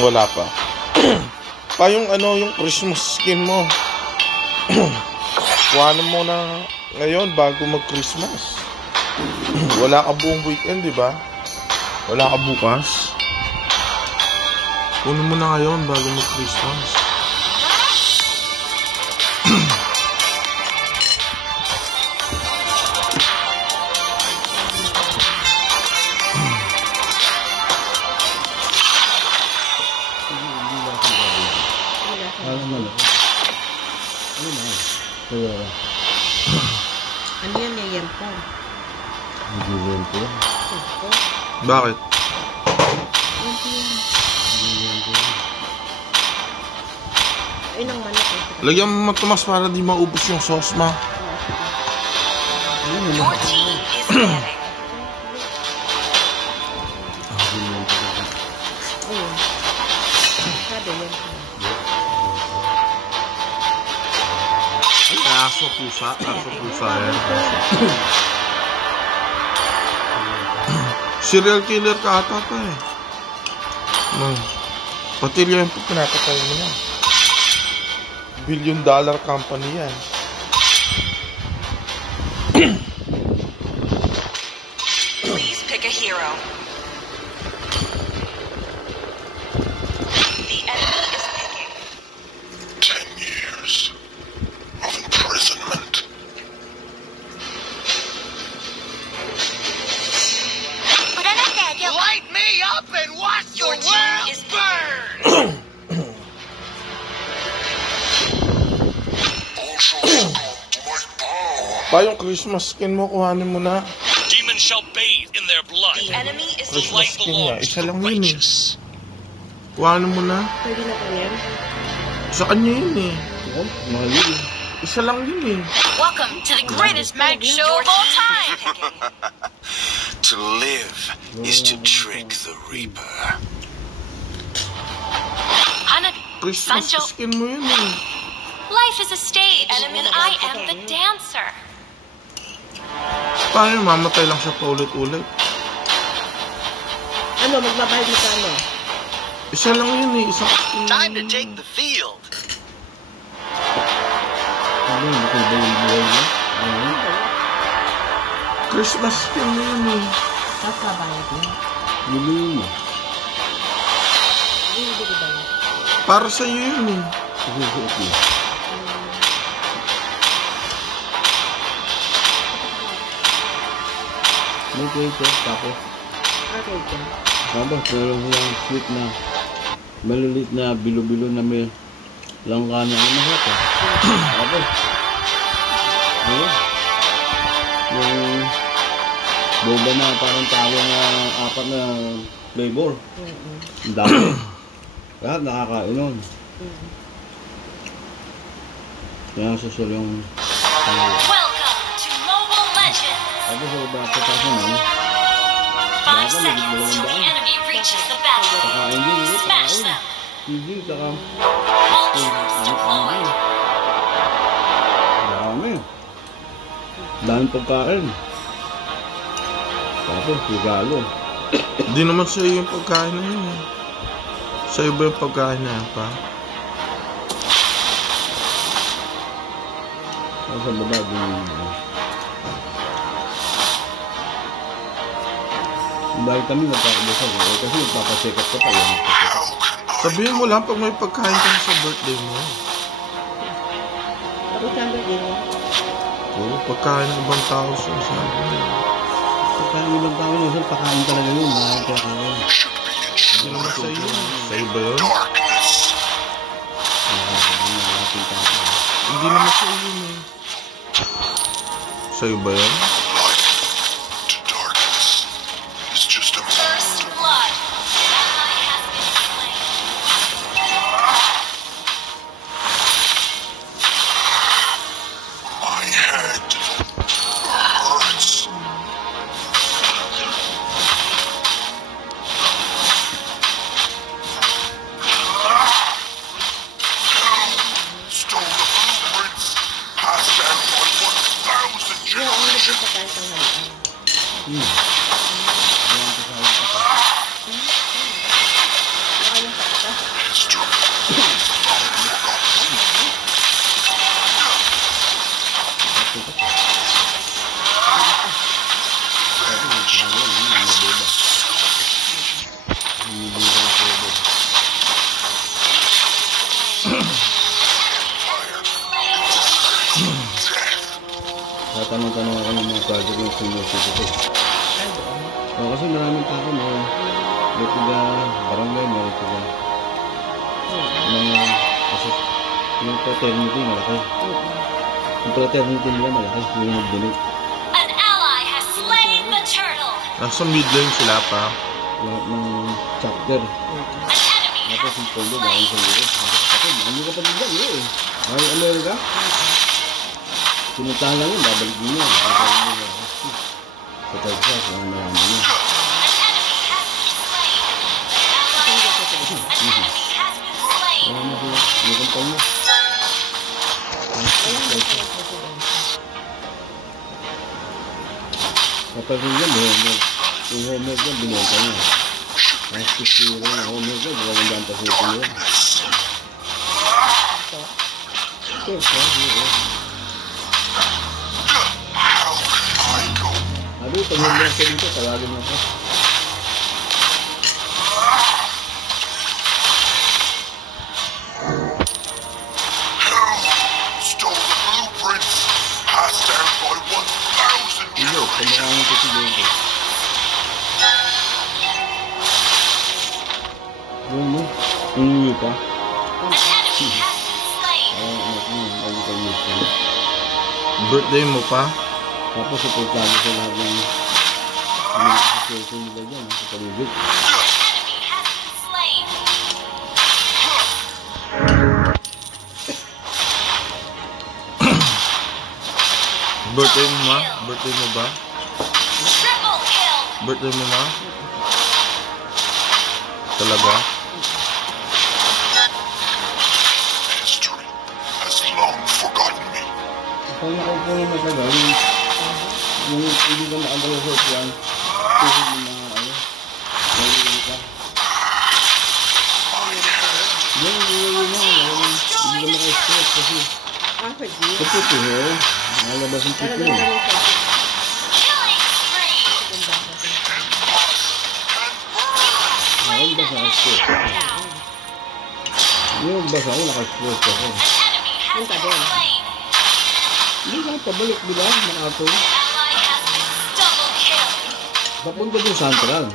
Wala pa. Pa yung ano, yung Christmas skin mo. Kuhanin mo na ngayon bago mag-Christmas. Wala ka buong weekend, di ba? Wala ka bukas. Kunin mo na ngayon bago mag-Christmas. Ano yan? Yan po. Bakit? Ay, nang manok. Lagyan mo matumas para di maubos yung sauce, ma. Your team is winning. Ayun. Sabi yan. Aso pusa yan. Serial killer ka ata pa eh. Pati yung pinapatay mo na. $1 billion company yan. Please pick a hero. The enemy is picking. 10 years of imprisonment. Light me up and watch Your the team world is burn! All shall succumb to my power. Pa yung Christmas skin mo, kuhanin mo na. Demons shall bathe in their blood. The enemy is The Christmas light skin niya, belongs isa to the lang yun eh. righteous. Kuhanin mo na. Pwede na po yan. Sa kanya yun eh. Isa lang yun eh. Welcome to the greatest mag show of all time. To live is to trick the Reaper. Hanabi, Christmas Sancho, skin mo yun eh. life is a stage, and I am the dancer. Paano mamatay lang siya paulit-ulit? Ano, magbabayad mo sa ano? Isa lang yun eh. Isang skin. Time to take the field. Christmas skin mo yun eh. Tapos babayad mo. Bili mo. Hindi ba yun? Para sa'yo yun eh. Susuot mo. May cake tapos. Okay, dyan. Tapos meron silang sweet na malilit na bilo-bilo na may langka na ano masarap eh. Tapos ayun. Yung boba na parang talo na 4 na flavor. Ang dami. Lahat nakakain nun. Kaya susul yung Welcome to Mobile Legends. tapos sa bakit ako naman 5 seconds till the enemy reaches the battlefield. kakain din ulit. Smash them. Hindi, saka Ultras deployed. dami. Daming pagkain. Tapos regalo. Hindi naman sa'yo yung pagkain na yun eh. Sa'yo ba yung pagkain na yan pa? Tapos sa baba din. Dahil kami nagpapagdasal eh. Kasi nagpapacheck up ka pa yun. Sabihin mo lang pag may pagkain ka na sa birthday mo. Tapos sabi din mo. Oo, pagkain ng ibang tao siya sabi mo. Pagka ang ibang tao yun, pakain talaga yun. Dahil kaya kaya. Hindi naman sa'yo yun. Sa'yo ba yun? Darkness. Hindi naman sa'yo yun eh. Sa'yo ba yun? Life to darkness is just a First blood. Ally has been slain. my head hurts. Stole the blueprints passed down by 1,000 generations. Tatanong-tanong ako ng mga project ng sinusunod ko. Kasi maraming tao mo. May tiga barangay mo, may tiga kasi yung fraternity malaki. Yung fraternity nila malaki, yung nag-donate. An ally has slain the turtle. Nasa midline sila pa. Lahat ng chapter. An enemy Tapos has yung been polo dahil sa slain. iyo. Kapatid, ano ka pa dyan eh. Ay, Amerika? Pinuntahan lang yun, babalik din yun. Sa Texas, ang marami yun. An enemy has been slain. Ano na sila? May kumpang mo. Kapag rin yan, may homework. Yung homework yan, binenta niya. Ang sisira yung homework yan, dalawang pa siya yun. How can I go? Sabi, pag homework ka dito, tawagin mo ko. Who stole the blueprints? Passed down by 1,000 Iyo, generations. kumakain ko si Bento. Yun mo, umuwi pa. An enemy has been slain. Anak mo, lagi ka uwi pa. Birthday mo pa? Tapos supportado sa lahat ng association nila dyan, sa paligid. An enemy has been slain. Birthday mo ma? Birthday mo ba? Triple kill. Birthday mo ma? Talaga? History has long forgotten me. Kung nakaupo na matagal, yung hindi ka maagalaw sa upuan, tuhod mo na nalilin ka. Yung hindi ka maka-stress kasi kaputuho, nalabas ang puto mo. Killing spree. Ayun basa ang stress. Down. Yung basa ako, naka-stress ako. An enemy has been slain. Hindi lang, pabalik bilang, makatong. Ally has been double kill. Papunta din sa Santran.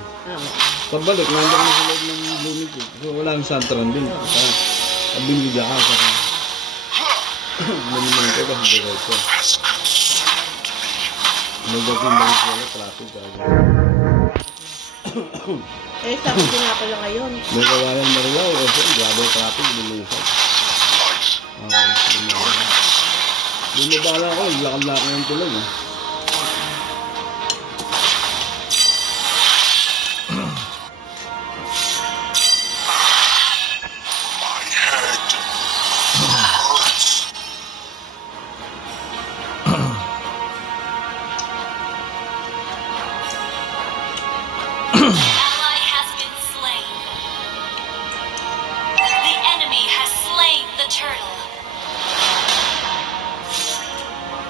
Pabalik, nandiyan ka na sa loob ng blooming ko. So wala yung Santran din. Kaya, abilida ka sa kanya. Maniman ko ba, hindi ko. Has consumed me. Nagdating ba yung wala, traffic ka agad. Eh, sabi ko nga pala ngayon. May kawalan Marilaw, o siya, grabe yung traffic, binulusat. Bumabala ako, lakad-lakad yung tulog. My head hurts. Ally has been slain. The enemy has slain the turtle.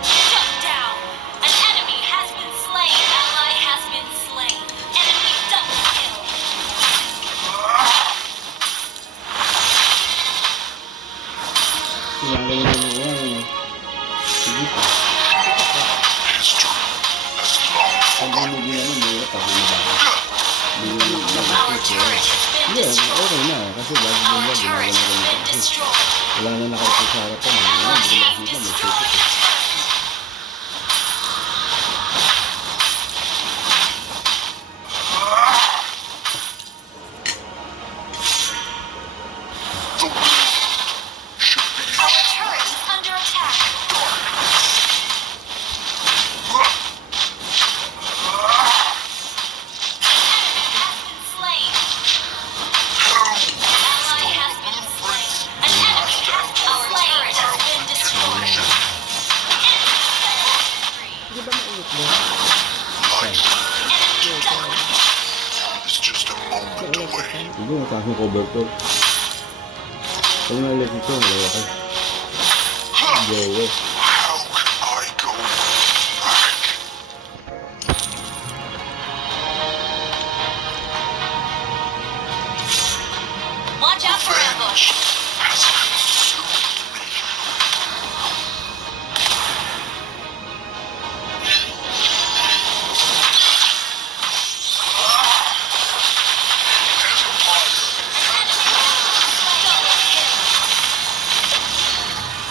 Shut down. An enemy has been slain. Ally has been slain. Enemy double kill. Sinagaling mo yan. Sige pa. History has long Pag forgotten hindi me. mo yan, may pag hindi ba? Our turret has been Yeah, destroyed. okay na. Kasi bago mo Our yan, turret has ginagawa been kasi destroyed. wala na nakaupo sa harapan. Wala, Your hindi team makikita, may destroyed safety. a turret. The world should be Our turret is under attack. Has been slain. Ally has been slain. An enemy has been slain. Our turret has been destroyed. Di ba mainit mo? Life Enemy double kill. is just a moment away. Hindi, mataas yung cover ko. Kung nalit ito, wala kayo. Jowe. How can I go back? Watch out for ambush. Has consumed me.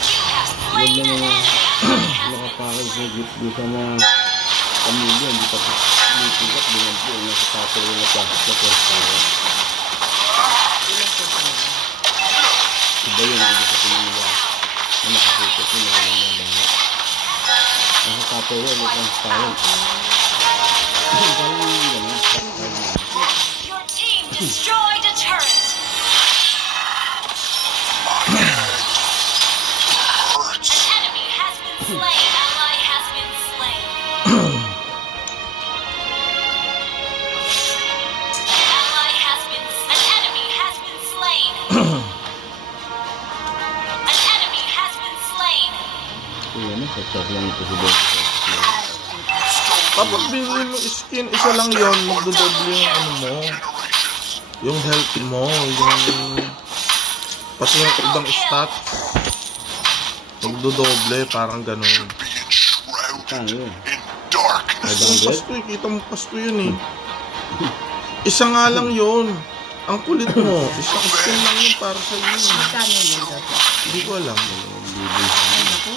You have Huwag slain na an mga enemy. nakapakay sa di sa mga pamilya, hindi pa tumitigap dengan po yung nasa tapo yung napasok na pwesta. Iba yun, hindi sa pamilya na nakasipot yun, wala na bangat. Nasa tapo yun, may transparent. Parang yung gano'n, Your team destroyed a turret. Hurts. An enemy has been slain. Ally has been slain. Ally has been. An enemy has been slain. An enemy has been slain. yun, sasas lang ito si Bobo. Kapag binili mo skin, isa lang yon, magdodoble yung ano mo. Yung health mo, yung pati yung ibang stats. Magdodoble, parang ganun. Being shrouded Paano yun? in darkness. Yung pasto, kita mo pasto yun eh. Isa nga lang yun. Ang kulit mo, isang skin lang yun para sa yun. Magkano yun dapat? Hindi ko alam.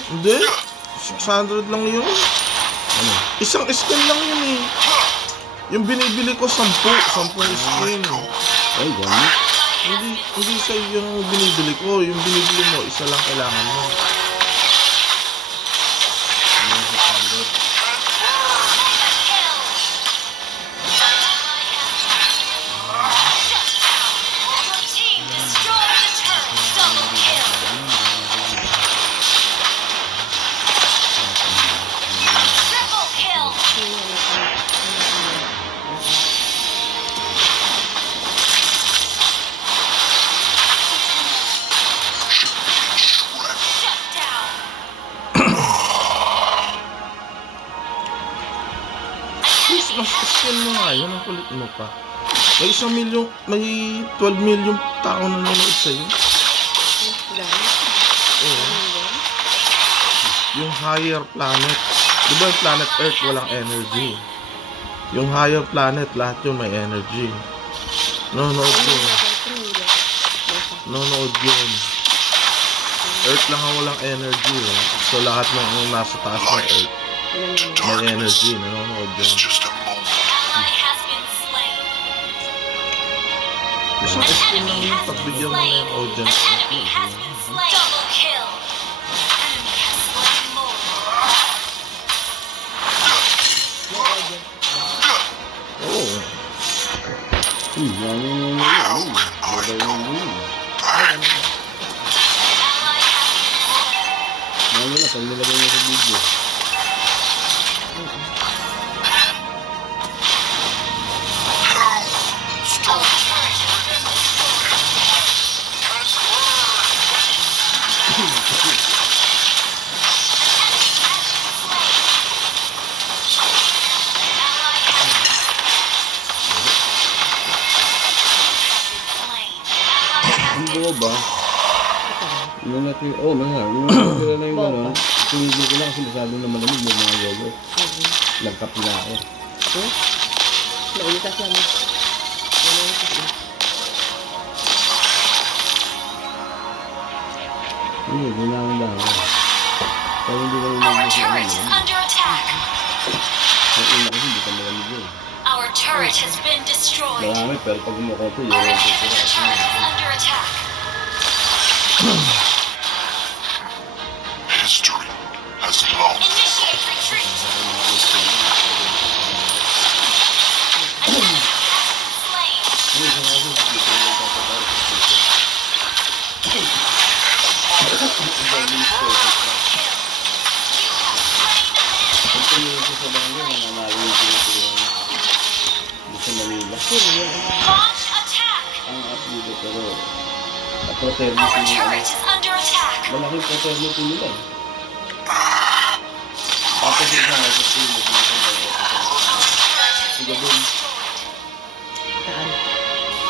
Hindi, 600 lang yun. Ano? Isang skin lang yun eh. Yung binibili ko, 10 skin. Ay, gano'n. Hindi sa yung binibili ko. Yung binibili mo, isa lang kailangan mo. Your team destroyed a turret. Double kill. Triple kill. Shut down. Please, mas skin mo nga yun. Ang kulit mo pa. May 1 milyon, may 12 million tao na nanonood sa'yo. Oo. Yung higher planet. Di ba yung planet Earth walang energy? Yung higher planet, lahat yun may energy. Nanonood yun. Nanonood yun. Earth lang ang walang energy. Eh. So lahat ng nasa taas ng Earth may energy. Nanonood It's yun. just a moment. Ally has been slain. Isang An skin lang enemy yung has been pagbigyan mo na slain. yung An audience. enemy has been slain. Double kill. Enemy has slain more. Oo. Yan yung bagay yung yun. Ally has been slain. Yan yun na, pag nilagay niya sa video. Our turret has been destroyed. Ang buo ba? Yung natin, oh, mga, yung natira na yung gano'n, sinigil ko lang kasi masyadong na malamig yung mga yogurt. Lagkap na ako. Nainitas lang. Hindi, ginawin lang ako. Pero hindi ko rin Our nagbusin turret ano. is under attack. Ang ina kasi hindi ka malamig yun. Our turret has been destroyed. Marami, pero pag umukoto, yun. Our inhibitor turret is under attack. History has long Initiate retreat. An enemy has been slain. You have slain an enemy. Ito yung isa sa bangga, mga narinig ko yung turuan. Hindi sa Manila. Launch attack. Ang up dito, pero Paternity Our nila. turret is under attack. Malaking paternity nila eh. Tapos yung isa, nagpapilip nila sa Sige din. Saan?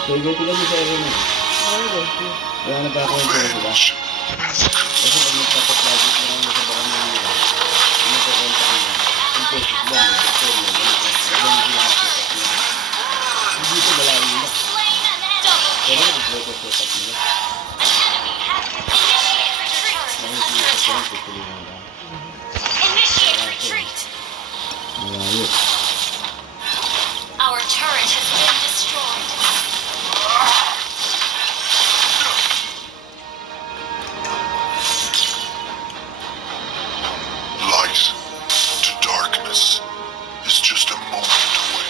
Sige, tingnan mo sa area na. Okay. Kaya nagkakaroon sila sila. Kasi pag nagpapaplagit na lang sa barangay nila, nagkakontak nila. Kung pwede lang, doktor na, ganito sila nagsikat nila. Hindi ito malayo nila. Slain an Pero enemy. nagpapasikat nila. An enemy has initiate retreat. Is under Nakikita ko attack. yung tutuloy nila. Initiate retreat. Malayo. Our turret has been destroyed. Light to darkness is just a moment away.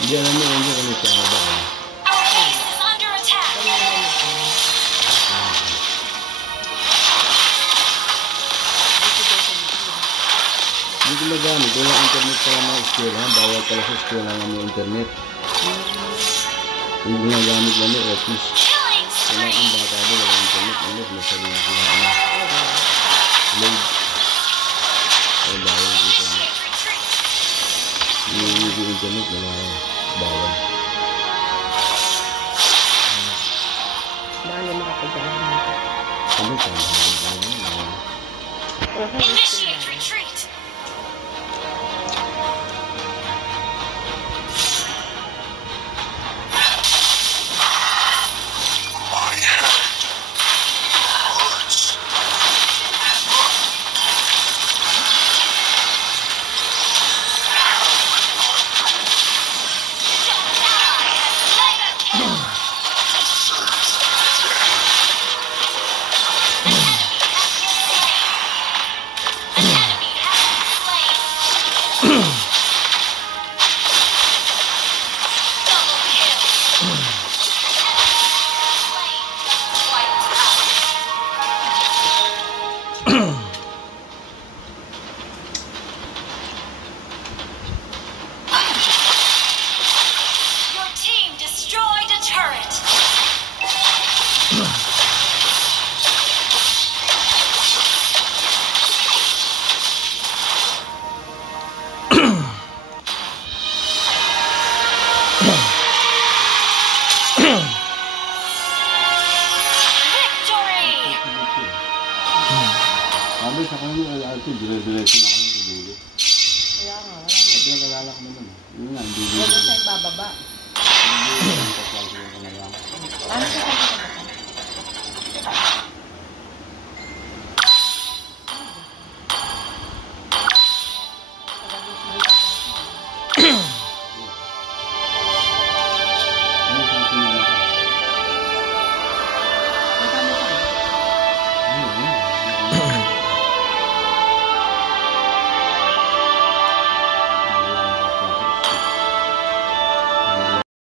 Hindi alam mo kung kami siya ba. Our base is under attack. Hindi ko magamit. Wala internet pala mga eskwela. Bawal pala sa eskwela ng mga internet. Yung ginagamit lang yung office. Killing Wala akong spree. bata doon. Wala internet. Ano? Masali sila. Load. Ay, bawal yung internet. Initiate retreat. Yung internet. Wala. Bawal. Baka makapagdaan. Ano pa? Bawal. Initiate retreat. My head hurts. An enemy has been slain. Double kill. An enemy slain. Wiped out. Your team destroyed a turret. Victory! Sabi sa kanya, ito, dire-diretso na kami sa dulo. Kaya nga, wala na. At yung kalalak naman. Yun nga, hindi Huwag dito. na tayong bababa. Hindi dito. Hindi dito. Ano sa kanya?